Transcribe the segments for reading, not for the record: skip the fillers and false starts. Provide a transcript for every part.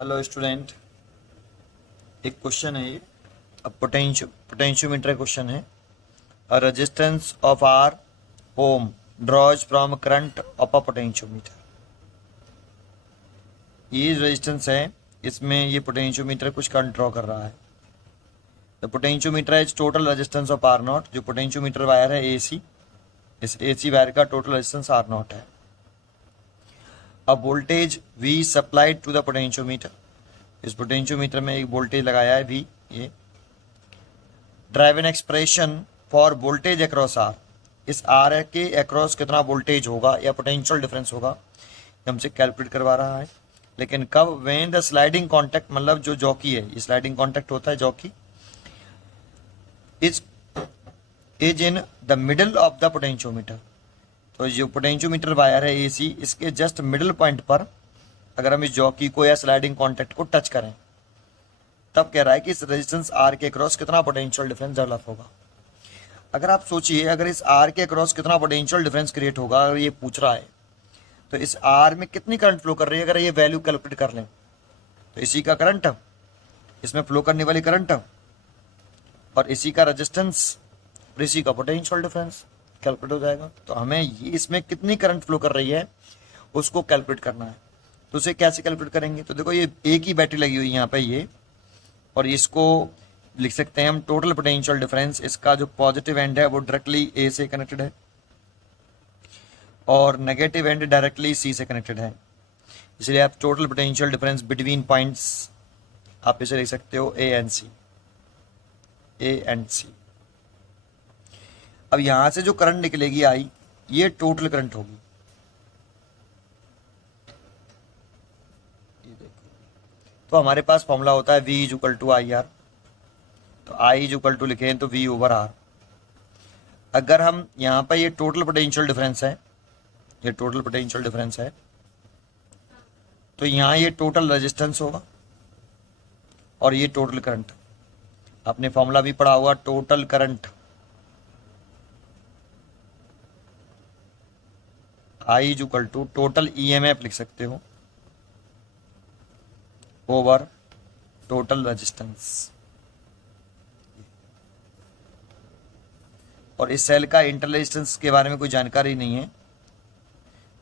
Hello student. एक question है ये। अब पोटेंशियोमीटर क्वेश्चन है। A resistance of R ohm draws from current of a potentiometer. ये रेजिस्टेंस है, इसमें ये पोटेंशियोमीटर कुछ करंट ड्रॉ कर रहा है। The potentiometer is total resistance of R nought. जो पोटेंशियोमीटर वायर है एसी, इस एसी वायर का टोटल रेजिस्टेंस आर नॉट है। A voltage V supplied to the potentiometer. इस पोटेंशियोमीटर में एक वोल्टेज लगाया है वी। ये derive an expression for voltage across R. इस आर के अक्रॉस कितना वोल्टेज होगा या पोटेंशियल डिफरेंस होगा, ये हमसे कैलकुलेट करवा रहा है। लेकिन कब? व्हेन द स्लाइडिंग कॉन्टैक्ट, मतलब जो जॉकी है, ये स्लाइडिंग कॉन्टैक्ट होता है jockey, is is in the middle of the potentiometer. तो जो पोटेंशियोमीटर वायर है एसी, इसके जस्ट मिडल पॉइंट पर अगर हम इस जॉकी को या स्लाइडिंग कॉन्टैक्ट को टच करें, तब कह रहा है कि इस रेजिस्टेंस आर के अक्रॉस कितना पोटेंशियल डिफरेंस डेवलप होगा। अगर आप सोचिए, अगर इस आर के अक्रॉस कितना पोटेंशियल डिफरेंस क्रिएट होगा, अगर ये पूछ रहा है, तो इस आर में कितनी करंट फ्लो कर रही है, अगर ये वैल्यू कैलकुलेट कर लें, तो इसी का करंट, इसमें फ्लो करने वाली करंट, और इसी का रेजिस्टेंस, और इसी का पोटेंशियल डिफरेंस कैलकुलेट हो जाएगा। तो हमें ये इसमें कितनी करंट फ्लो कर रही है उसको कैलकुलेट करना है। तो उसे कैसे कैलकुलेट करेंगे? तो देखो, ये एक ही बैटरी लगी हुई है यहाँ पे ये, और इसको लिख सकते हैं हम टोटल पोटेंशियल डिफरेंस। इसका जो पॉजिटिव एंड है वो डायरेक्टली ए से कनेक्टेड है, और नेगेटिव एंड डायरेक्टली सी से कनेक्टेड है। इसलिए आप total potential difference between points आप इसे लिख सकते हो A and C, A and सी। अब यहां से जो करंट निकलेगी आई, ये टोटल करंट होगी। ये देखो, तो हमारे पास फॉर्मूला होता है V is equal to I R. तो I इज इक्वल टू लिखें तो V ओवर आर। अगर हम यहाँ पर ये टोटल पोटेंशियल डिफरेंस है, ये टोटल पोटेंशियल डिफरेंस है, तो यहाँ ये टोटल रेजिस्टेंस होगा और ये टोटल करंट। आपने फॉर्मूला भी पढ़ा हुआ, total current I is equal to total EMF लिख सकते हो ओवर टोटल रेजिस्टेंस। और इस सेल का इंटर रेजिस्टेंस के बारे में कोई जानकारी नहीं है,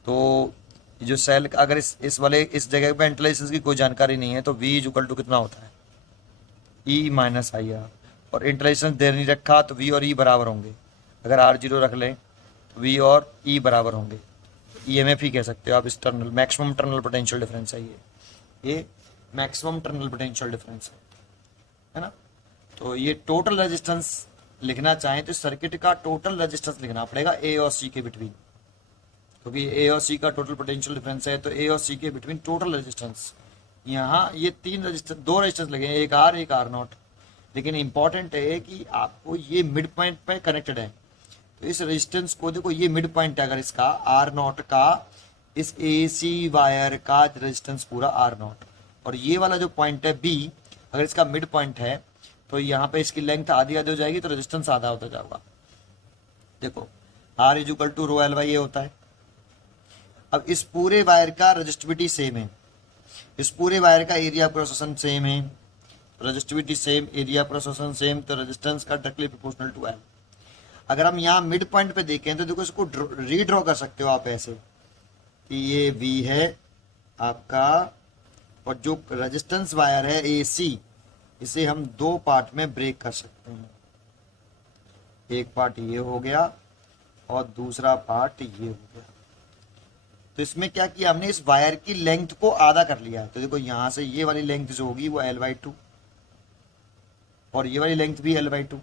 तो जो सेल का अगर इस वाले इस जगह पे इंटर रेजिस्टेंस की कोई जानकारी नहीं है, तो V इज इक्वल टू कितना होता है, E माइनस आई आर। और इंटर रेजिस्टेंस देर नहीं रखा तो V और E बराबर होंगे। अगर R0 रख लें तो V और E बराबर होंगे। EMF ही कह सकते हो आप। इस terminal maximum terminal potential difference है ये मैक्सिमम टर्मिनल पोटेंशियल डिफरेंस है ना। तो ये टोटल रेजिस्टेंस लिखना चाहें तो सर्किट का टोटल रेजिस्टेंस लिखना पड़ेगा ए और सी के बिटवीन, क्योंकि ए और सी का टोटल पोटेंशियल डिफरेंस है। तो ए और सी के बिटवीन टोटल रेजिस्टेंस, यहाँ ये दो रेजिस्टेंस लगे हैं, एक आर एक आर नॉट। लेकिन इंपॉर्टेंट है कि आपको ये मिड पॉइंट पे कनेक्टेड है। तो इस रेजिस्टेंस को देखो, ये मिड पॉइंट है, अगर इसका आर नॉट का, इस ए सी वायर का रेजिस्टेंस पूरा आर नॉट, और ये वाला जो पॉइंट है बी, अगर इसका मिड पॉइंट है, तो यहाँ पे इसकी लेंथ आधी आधी हो जाएगी, तो रेजिस्टेंस आधा होता जाएगा। देखो, R is equal to rho L by A होता है। अब इस पूरे वायर का रजिस्टिविटी सेम है, इस पूरे वायर का एरिया प्रोसेसन सेम है, रजिस्टिविटी सेम, एरिया प्रोसेसन सेम, तो रेजिस्टेंस का डायरेक्टली प्रोपोर्शनल टू एल। अगर हम यहाँ मिड पॉइंट पे देखें तो देखो, इसको रीड्रॉ कर सकते हो आप ऐसे कि ये V है आपका, और जो रेजिस्टेंस वायर है AC, इसे हम दो पार्ट में ब्रेक कर सकते हैं। एक पार्ट ये हो गया और दूसरा पार्ट ये हो गया। तो इसमें क्या किया हमने, इस वायर की लेंथ को आधा कर लिया है। तो देखो, यहां से ये वाली लेंथ जो होगी वो L/2, और ये वाली लेंथ भी L/2,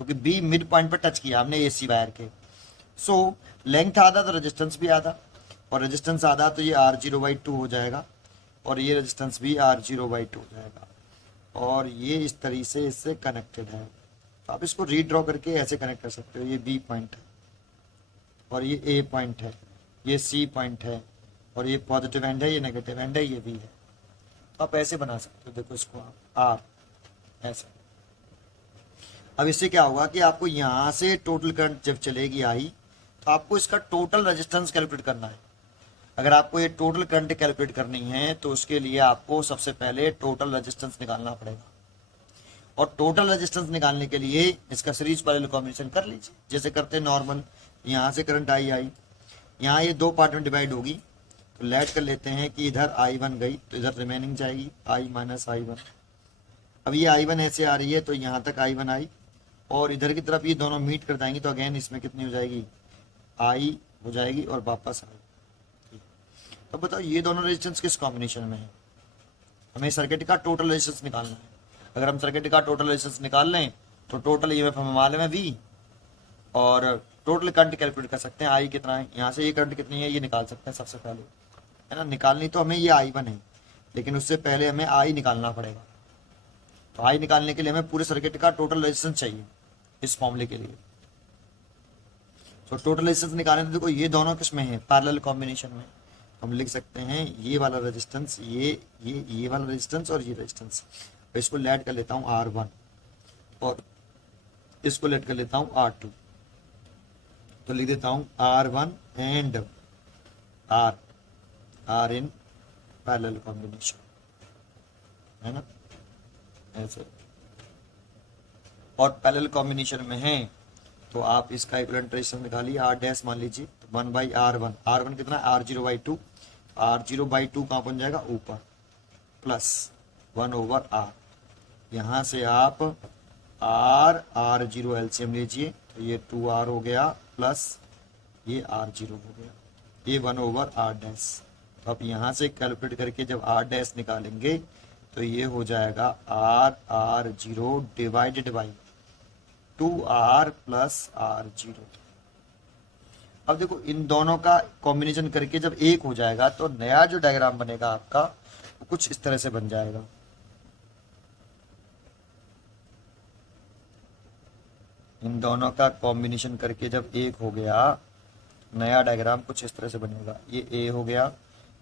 क्योंकि B मिड पॉइंट पर टच किया हमने AC वायर के। सो लेंथ आधा तो रेजिस्टेंस भी आधा, और रेजिस्टेंस आधा तो ये R0/2 हो जाएगा, और ये रेजिस्टेंस भी R0/2 हो जाएगा, और ये इस तरीके से इससे कनेक्टेड है। तो आप इसको रीड्रॉ करके ऐसे कनेक्ट कर सकते हो। ये B पॉइंट है, और ये A पॉइंट है, ये C पॉइंट है, और ये पॉजिटिव एंड है, ये नेगेटिव एंड है, ये B है। तो आप ऐसे बना सकते हो। देखो इसको आप R ऐसे। अब इससे क्या होगा कि आपको यहाँ से टोटल करंट जब चलेगी आई, तो आपको इसका टोटल रेजिस्टेंस कैलकुलेट करना है। अगर आपको ये टोटल करंट कैलकुलेट करनी है तो उसके लिए आपको सबसे पहले टोटल रेजिस्टेंस निकालना पड़ेगा, और टोटल रेजिस्टेंस निकालने के लिए इसका सीरीज पैरेलल कॉम्बिनेशन कर लीजिए जैसे करते हैं नॉर्मल। यहाँ से करंट आई यहाँ ये दो पार्ट में डिवाइड होगी, तो लेट कर लेते हैं कि इधर I1 गई तो इधर रिमेनिंग जाएगी I माइनस I1। अब ये I1 ऐसे आ रही है तो यहाँ तक I1 आई, और इधर की तरफ ये दोनों मीट कर जाएंगी तो अगेन इसमें कितनी हो जाएगी, I हो जाएगी और वापस I। तो बताओ ये दोनों रेजिस्टेंस किस कॉम्बिनेशन में है, हमें सर्किट का टोटल रेजिस्टेंस निकालना है। अगर हम सर्किट का टोटल रेजिस्टेंस निकाल लें तो टोटल ईएमएफ हमें मालूम है V, और टोटल करंट कैलकुलेट कर सकते हैं I कितना है, यहाँ से ये करंट कितनी है ये निकाल सकते हैं सबसे पहले, है ना। निकालनी तो हमें ये I1 है, लेकिन उससे पहले हमें I निकालना पड़ेगा। तो I निकालने के लिए हमें पूरे सर्किट का टोटल रेजिस्टेंस चाहिए इस फॉर्मूले के लिए। तो टोटल रेजिस्टेंस निकालने तो देखो ये दोनों किस में है, पैरेलल कॉम्बिनेशन में। हम लिख सकते हैं ये वाला रेजिस्टेंस, ये वाला रेजिस्टेंस और ये रेजिस्टेंस। तो इसको लेट कर लेता हूँ R1 और इसको लेट कर लेता हूँ R2। तो लिख देता हूँ R1 and R in parallel combination, है ना ऐसे। और पैरेलल कॉम्बिनेशन में है तो आप इसका इक्विवेलेंट रेजिस्टेंस निकालिए, R डैश मान लीजिए, तो 1/R1। R1 कितना है, R0/2। R0/2 कहाँ बन जाएगा, ऊपर, प्लस 1/R। यहाँ से आप R0 एलसीएम लीजिए तो ये 2R हो गया, प्लस ये R0 हो गया, ये 1/R डैश। तो आप यहाँ से कैलकुलेट करके जब R डैश निकालेंगे तो ये हो जाएगा R0 divided by 2R plus R0। अब देखो इन दोनों का कॉम्बिनेशन करके जब एक हो जाएगा तो नया जो डायग्राम बनेगा आपका वो कुछ इस तरह से बन जाएगा। इन दोनों का कॉम्बिनेशन करके जब एक हो गया नया डायग्राम कुछ इस तरह से बनेगा। ये A हो गया,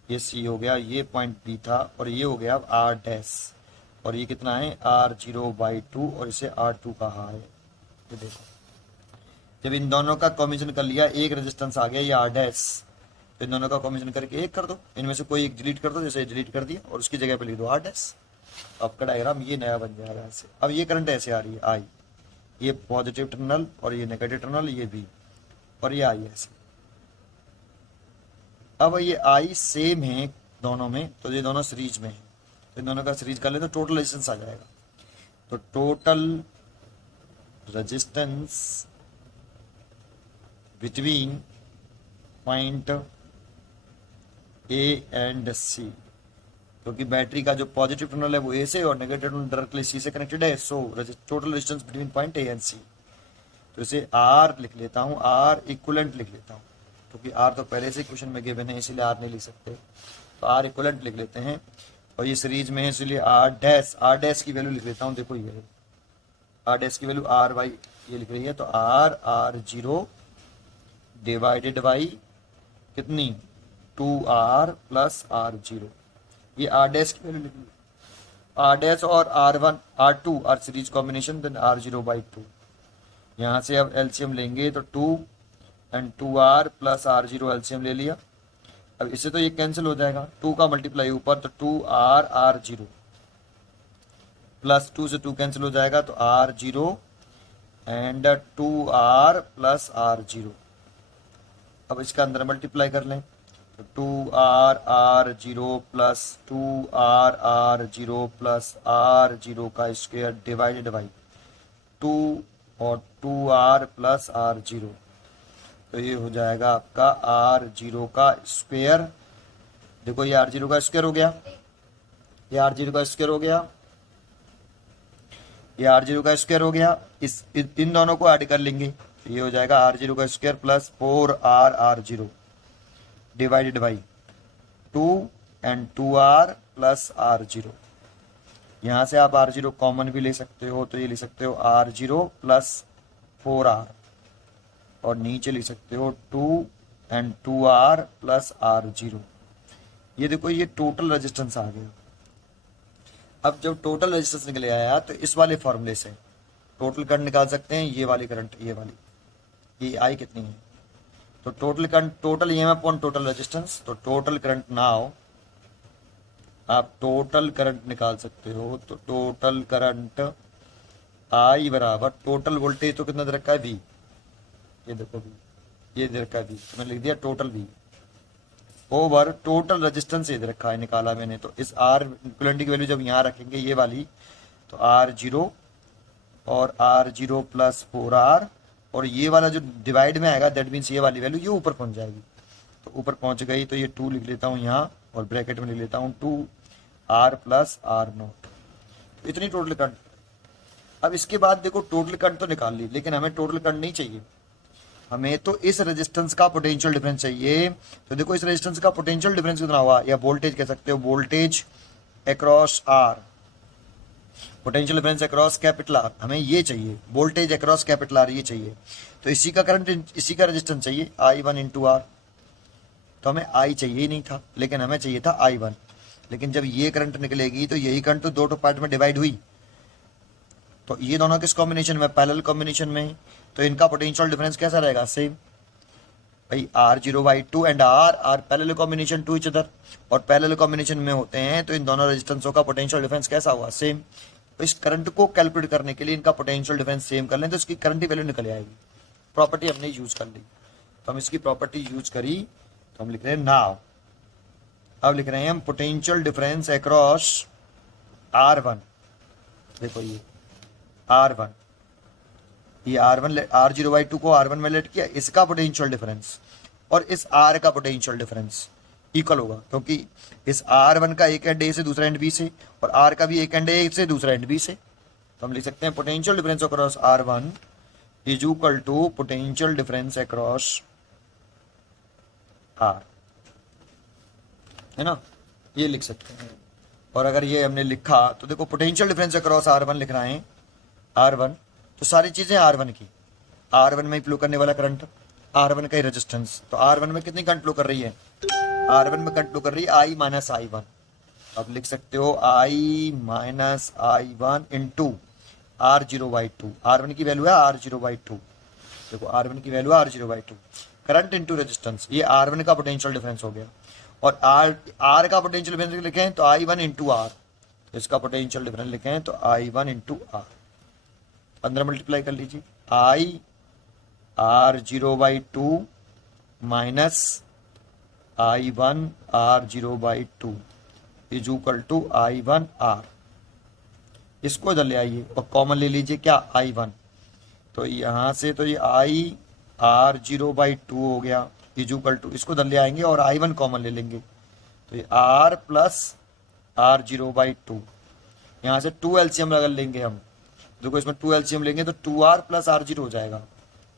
ये C हो गया, ये पॉइंट B था, और ये हो गया R डैश, और ये कितना है R0/2, और इसे R2 कहा है। ये देखो जब इन दोनों का कॉम्बिनेशन कर लिया एक रेजिस्टेंस आ गया ये R डैश, तो इन दोनों का कॉम्बिनेशन करके एक कर दो, इनमें से कोई एक डिलीट कर दो, जैसे डिलीट कर दिया और उसकी जगह पे लिख दो R डैश। आपका डायग्राम ये नया बन जाएगा ऐसे। अब ये करंट ऐसे आ रही है I, ये पॉजिटिव टर्मिनल और ये नेगेटिव टर्मिनल, ये B, और ये I ऐसे। अब ये I सेम है दोनों में, तो ये दोनों सीरीज में है, तो इन दोनों का सीरीज कर ले तो टोटल रेजिस्टेंस आ जाएगा। तो total resistance between point A and C, क्योंकि बैटरी का जो पॉजिटिव टर्मिनल है वो A से और नेगेटिव टर्मिनल डायरेक्टली C से कनेक्टेड है, so total resistance between point A and C। तो इसे R लिख लेता हूँ, R इक्विवेलेंट लिख लेता हूँ, क्योंकि R तो पहले से क्वेश्चन में गिवन है इसीलिए R नहीं लिख सकते, तो R इक्विवेलेंट लिख लेते हैं। और ये सीरीज में है इसलिए R डैश की वैल्यू लिख लेता हूँ, देखो ये R डैश की वैल्यू R/, ये लिख रही है, तो R0 डिवाइडेड बाई कितनी 2R प्लस R0, ये R डैश की वैल्यू लिख ली। R डैश और R2 R series combination, then R0/2। यहाँ से अब एलसीएम लेंगे तो 2 and 2R plus R0 LCM ले लिया। अब इससे तो ये कैंसिल हो जाएगा, 2 का मल्टीप्लाई ऊपर तो 2R R0 प्लस 2 से 2 कैंसिल हो जाएगा तो R0 and 2R plus R0। अब इसका अंदर मल्टीप्लाई कर लें तो 2R R0 plus 2R R0 plus R0 का स्क्वायर डिवाइडेड बाई 2 और 2R प्लस R0। तो ये हो जाएगा आपका R0 का स्क्वायर, देखो ये R0 का स्क्वायर हो गया, ये R0 का स्क्वायर हो गया, ये R0 का स्क्वायर हो गया। इन दोनों को ऐड कर लेंगे तो ये हो जाएगा R0 का square plus 4R R0 divided by 2 and 2R plus R0। यहाँ से आप R0 कॉमन भी ले सकते हो, तो ये ले सकते हो R0 प्लस 4R, और नीचे लिख सकते हो 2 एंड 2R प्लस R0। ये देखो ये टोटल रेजिस्टेंस आ गया। अब जब टोटल रेजिस्टेंस निकले आया तो इस वाले फॉर्मूले से टोटल करंट निकाल सकते हैं, ये वाली करंट, ये वाली, ये I कितनी है, तो total current, total EMF upon total resistance, तो टोटल करंट नाउ आप टोटल करंट निकाल सकते हो। तो टोटल करंट आई बराबर टोटल वोल्टेज तो कितना दे रखा है वी, ये देखो वी, ये दे रखा है वी, मैंने लिख दिया total V over total resistance ये दे रखा है, निकाला मैंने। तो इस आर इक्विवेलेंट की वैल्यू जब यहाँ रखेंगे ये वाली, तो आर जीरो और आर जीरो प्लस 4R, और ये वाला जो डिवाइड में आएगा दैट मीन्स ये वाली वैल्यू ये ऊपर पहुंच जाएगी। तो ऊपर पहुंच गई तो ये 2 लिख लेता हूँ यहाँ, और ब्रैकेट में लिख लेता हूँ 2R प्लस R0। तो इतनी टोटल करंट। अब इसके बाद देखो टोटल करंट तो निकाल ली, लेकिन हमें टोटल करंट नहीं चाहिए, हमें तो इस रेजिस्टेंस का पोटेंशियल डिफरेंस चाहिए। तो देखो इस रेजिस्टेंस का पोटेंशियल डिफरेंस कितना हुआ, या वोल्टेज कह सकते हो, voltage across R, potential difference across capital R, हमें ये चाहिए, वोल्टेज अक्रॉस कैपिटल आर ये चाहिए। तो इसी का करंट, इसी का रेजिस्टेंस चाहिए I1 इंटू आर। तो हमें आई चाहिए ही नहीं था, लेकिन हमें चाहिए था I1। लेकिन जब ये करंट निकलेगी तो यही करंट तो दो पार्ट में डिवाइड हुई, तो ये दोनों किस कॉम्बिनेशन में, पैरेलल कॉम्बिनेशन में, तो इनका पोटेंशियल डिफरेंस कैसा रहेगा, सेम भाई R0/2 and R parallel combination to each other, और पैरेलल कॉम्बिनेशन में होते हैं तो इन दोनों रेजिस्टेंसों का पोटेंशियल डिफरेंस कैसा हुआ, सेम। तो इस करंट को कैलकुलेट करने के लिए इनका पोटेंशियल डिफरेंस सेम कर लें तो इसकी करंट की वैल्यू निकल आएगी। प्रॉपर्टी हमने यूज कर ली, तो हम इसकी प्रॉपर्टी यूज करी, तो हम लिख रहे हैं नाउ, अब लिख रहे हैं हम पोटेंशियल डिफरेंस अक्रॉस R1। देखो ये R1, ये R0/2 को R1 में लेट किया, इसका पोटेंशियल डिफरेंस और इस R का पोटेंशियल डिफरेंस इक्वल होगा, क्योंकि इस R1 का एक एंड ए से दूसरा एंड बी से, और R का भी एक एंड ए से दूसरा एंड बी से। तो हम लिख सकते हैं potential difference across R1 is equal to potential difference across R, है ना, ये लिख सकते हैं। और अगर ये हमने लिखा तो देखो पोटेंशियल डिफरेंस अक्रॉस R1 लिख रहे हैं, R1 तो सारी चीजें R1 की, R1 में ही फ्लो करने वाला करंट, R1 का ही रेजिस्टेंस, तो R1 में कितनी करंट फ्लो कर रही है, R1 में करंट फ्लो कर रही है I माइनस I1। अब लिख सकते हो I minus I1 into R0/2, R1 की वैल्यू है R0/2, देखो R1 की वैल्यू है R0/2, करंट इंटू रेजिस्टेंस, ये R1 का पोटेंशियल डिफरेंस हो गया। और R का पोटेंशियल डिफरेंस लिखें तो I1 इंटू R, तो इसका पोटेंशियल डिफरेंस लिखें तो I1 इंटू R, 15 मल्टीप्लाई कर लीजिए, I R0/2 minus I1 R0/2 is equal to I1 R। इसको इधर ले आइए और कॉमन ले लीजिए क्या, I1, तो यहाँ से तो ये I R0/2 हो गया इज इक्वल टू, इसको इधर ले आएंगे और I1 कॉमन ले लेंगे, तो ये R प्लस R0/2, यहाँ से 2 LCM लगा लेंगे हम, देखो इसमें 2 LCM लेंगे तो 2R प्लस R0 हो जाएगा,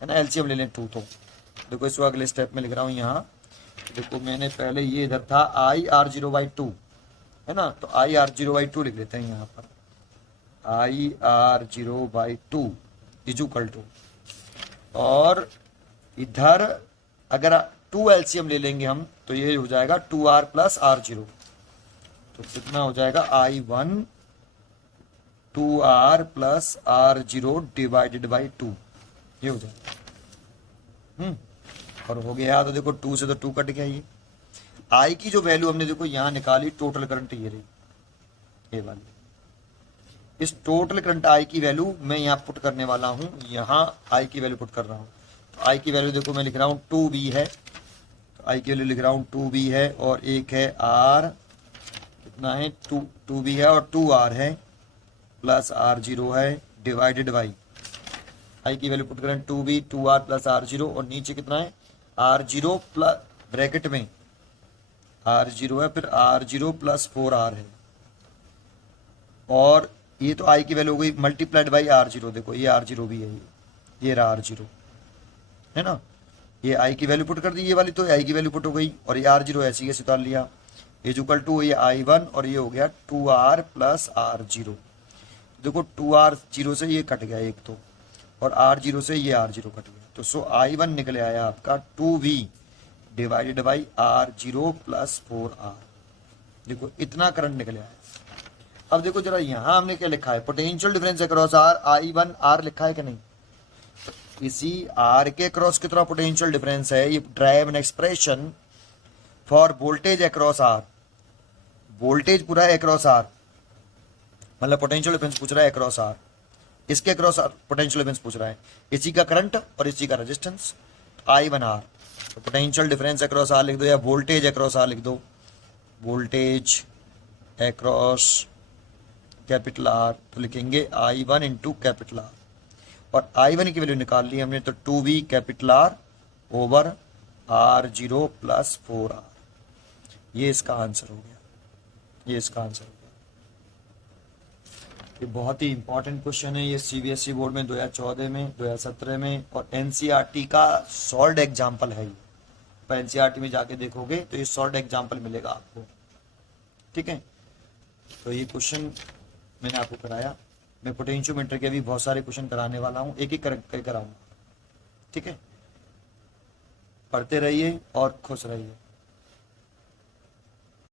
है ना, LCM ले लें 2। तो देखो इसको अगले स्टेप में लिख रहा हूँ यहाँ, देखो मैंने पहले ये इधर था I R0/2, है ना, तो I R0/2 लिख लेते हैं यहाँ पर, I R0/2 is equal to, और इधर अगर 2 LCM ले लेंगे हम तो ये हो जाएगा 2R प्लस R0, तो कितना हो जाएगा I1 2R plus R0 divided by 2, ये हो जाएगा। और हो गया, तो देखो 2 से तो 2 कट गया, ये I की जो वैल्यू हमने देखो यहाँ निकाली, टोटल करंट ये रही, ये वाली, इस टोटल करंट I की वैल्यू मैं यहाँ पुट करने वाला हूँ, यहाँ I की वैल्यू पुट कर रहा हूँ। तो I की वैल्यू देखो मैं लिख रहा हूँ 2B है, तो I की वैल्यू लिख रहा हूँ 2B है, और एक है R, कितना है 2B है और 2R है प्लस R0 है डिवाइडेड बाई, I की वैल्यू पुट करें 2B 2R प्लस R0, और नीचे कितना है R0 प्लस ब्रैकेट में R0 है, फिर R0 प्लस 4R है, और ये तो I की वैल्यू हो गई मल्टीप्लाइड बाई R0, देखो ये R0 भी है, ये रहा R0, है ना, ये I की वैल्यू पुट कर दी, ये वाली तो I की वैल्यू पुट हो गई, और ये R0 ऐसे कैसे उतार लिया, इज इक्वल टू ये I1 और ये हो गया 2R प्लस R0। देखो 2R0 से ये कट गया एक तो, और R0 से ये R0 कट गया, तो सो I1 निकले आया आपका 2V divided by R0 plus 4R। देखो इतना करंट निकले आया। अब देखो जरा यहाँ हमने क्या लिखा है, potential difference across R I1 R लिखा है कि नहीं, इसी आर के क्रॉस कितना पोटेंशियल डिफरेंस है, ये derive an expression for voltage across R, voltage पूरा है अक्रॉस आर, मतलब पोटेंशियल डिफरेंस पूछ रहा है अक्रॉस आर, इसके अक्रॉस आर पोटेंशियल डिफरेंस पूछ रहा है, इसी का करंट और इसी का रेजिस्टेंस I1R, तो पोटेंशियल डिफरेंस अक्रॉस आर लिख दो या वोल्टेज अक्रॉस आर लिख दो, वोल्टेज अक्रॉस कैपिटल आर, तो लिखेंगे I1 इंटू कैपिटल आर, और I1 की वैल्यू निकाल ली हमने, तो 2V capital R over R0 plus 4R, ये इसका आंसर हो गया, ये इसका आंसर हो गया। ये बहुत ही इंपॉर्टेंट क्वेश्चन है, ये CBSE बोर्ड में 2014 में, 2017 में और NCERT का सॉल्ड एग्जाम्पल है ये, तो NCERT में जाके देखोगे तो ये सॉल्ड एग्जाम्पल मिलेगा आपको, ठीक है। तो ये क्वेश्चन मैंने आपको कराया, मैं पोटेंशियोमीटर के भी बहुत सारे क्वेश्चन कराने वाला हूँ, एक एक करके कराऊंगा, ठीक है। पढ़ते रहिए और खुश रहिए।